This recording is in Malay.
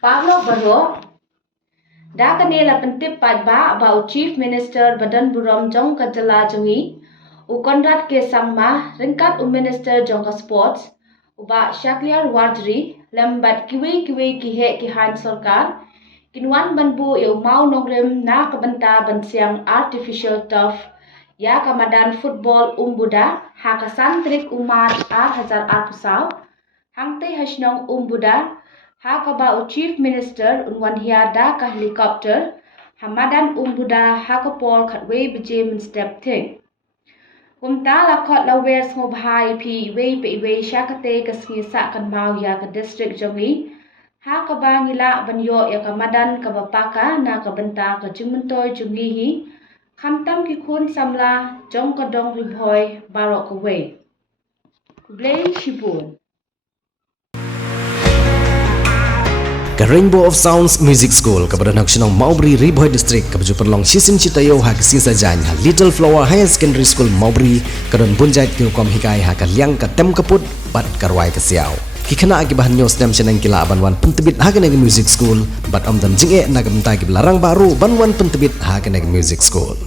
Pablo Barro, Dakanela Pentip Padba about Chief Minister Badan Buram Jong Kajala Jongi, Ukonrat Ke Sangma, Ringkat Minister Jongka Sports, Uba Shakliar Wardri, Lambat Kiwi Kihe Kihan Sorkar, Kinwan Banbu Mau Nongrim Na Kabanta Bansiang Artificial Turf, Ya Kamadan Football Umbuda, Hakasan Trik Umar Hazar Arpusau, Hangte Hashnong Umbuda, Hakaba Chief Minister Unwan Da ka helicopter, Hamadan Umbuda Hakapol Katwe Bijim Step Ting. Kumta lakot lawers ngobhai pi iwe syakate kasngi sakan mau ya ka district Jongi, Hakaba ngila banyo ya kamadan kabapaka na kabenta ka jungmentoy Jongihi, Kamtam kikun samla Jong kadong ribhoy barok away. Blay Shibun. Ka Rainbow of Sounds Music School kabadan haksinong Maubri Riboy District kabaju perlong sisim citayo ha kisisa jan ha Little Flower High Secondary School Maubri kadon bunjait kinukom hikai ha kalyang ka tem kaput bat karwai kasiaw kikana akibahan news nem senang kila banwan pentebit ha kanag music school bat amdam jinge nagam ta larang baru banwan pentebit ha kanag music school.